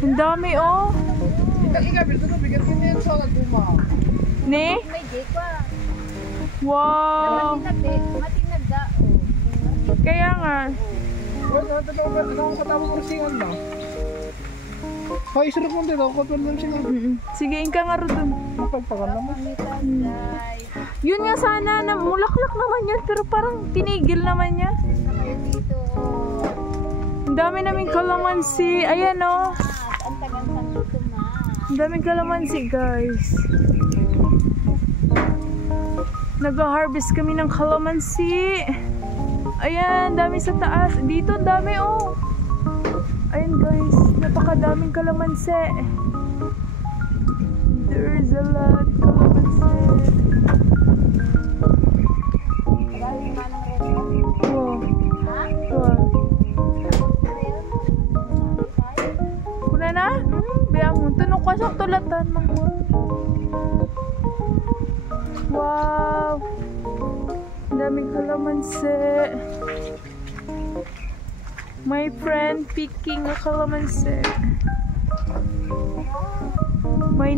Ang dami oh. Ni? Wow. Kaya nga. Sige, inka nga rin dun. Yun nga sana, mulaklak naman yan, pero parang tinigil naman niya. Ang dami naming kalamansi. Ayan o. Ang daming kalamansi, guys. Nag-harvest kami ng kalamansi. Ayan, dami sa taas. Dito, dami oh. Ayan guys, napakadaming kalamansi. There's a lot kalamansi. Wow. Wow. Kuna na? Biya mo, tunong ko sa tulatan mo. Wow. Daming kalamansi. My friend picking a calamansi. My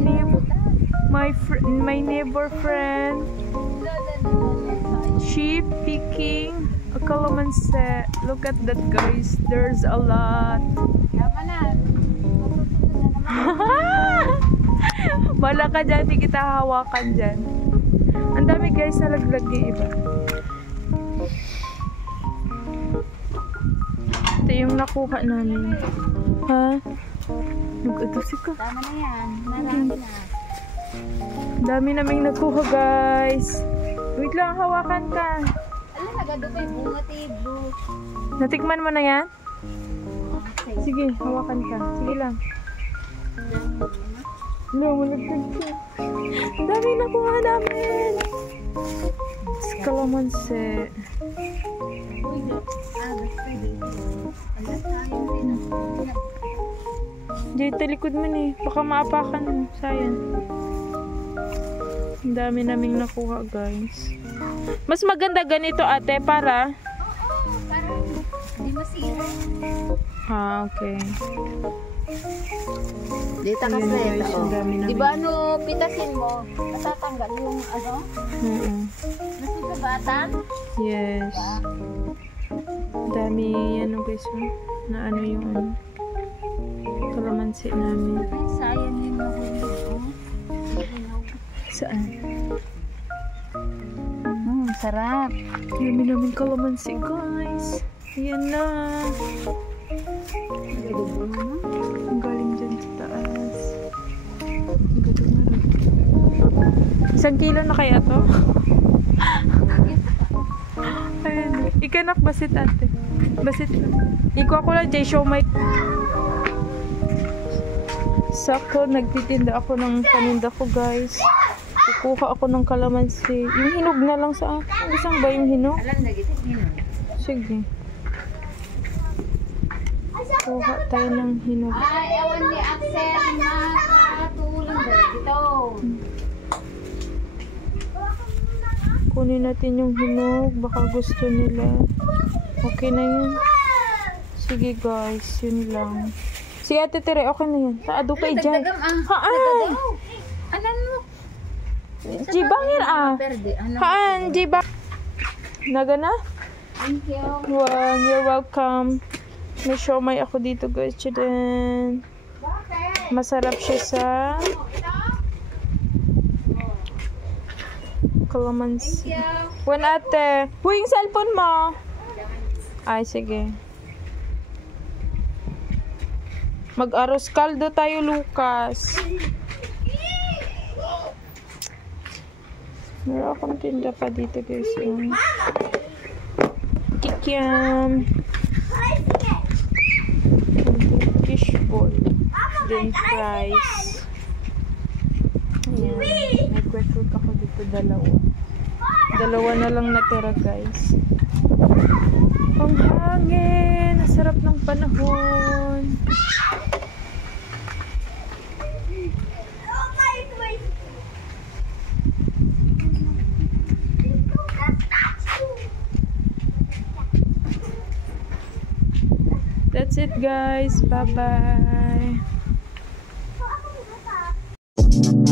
neighbor friend. She picking a calamansi. Look at that, guys. There's a lot. Bala ka dyan, di kita hawakan dyan. Ang dami guys na laglagi iba. Ito yung nakuha namin. Ha? Nag-adusi ka. Tama na yan. Marami na. Dami naming nakuha guys. Wait lang, hawakan ka. Alam, nagadupay bunga tibo. Natikman mo na yan? Okay. Sige, hawakan ka. Sige lang. No, malagdag ka. Ang dami nakuha namin. Kalamansi. Basta dito. Alas sayang din. Diyan talikod mo ni. Baka maapakan mo. Sayang. Ang dami naming nakuha guys. Mas maganda ganito ate para? Oo, para di masira. Ah, okay. Dito kasi Guys, ito. ang dami namin. Di ba ano, pitasin mo, natatanggal yung ano? Nasugabatan? Yes. Dami ano guys. Na ano yung ano. Kalamansi namin. Ay, sayang yung nahulog. Saan? Sarap. Dami namin kalamansi guys. Ayan na. Ang galing dyan sa taas. Ang galing na rin. 1 kilo na kaya to? Ayan. Ikanak basit ate. Basit na. Ikaw ko lang jay show my. Sakto nagtitinda ako ng paninda ko guys. Kukuha ako ng kalamansi. Yung hinog na lang sa akin. Isang ba yung hinog? Alam na gito, hinog. Sige. Kuha tayo ng hinog. Ay, ewan ni Axel, makatulong ba dito? Kunin natin yung hinog. Baka gusto nila. Okay na yun. Sige guys, yun lang. Sige ate Tere, okay na yan. Taado kay dyan. Haan! Anan mo? Jibangin ah. Haan, jibang. Naga na? Thank you. Wow, you're welcome. May siomay ako dito guys. Tchadan. Masarap siya sa kalamansi. Wan ate. Huy, yung cellphone mo. Ay, sige. Mag-aros kaldo tayo, Lucas. Meron akong tinda pa dito guys. Yung kikiam. Fishball. Then fries. Ayan. Nag-recruit ako dito dalawa. Dalawa na lang natira guys. Ang hangin. Ang sarap ng panahon. That's it guys. Bye bye. Bye.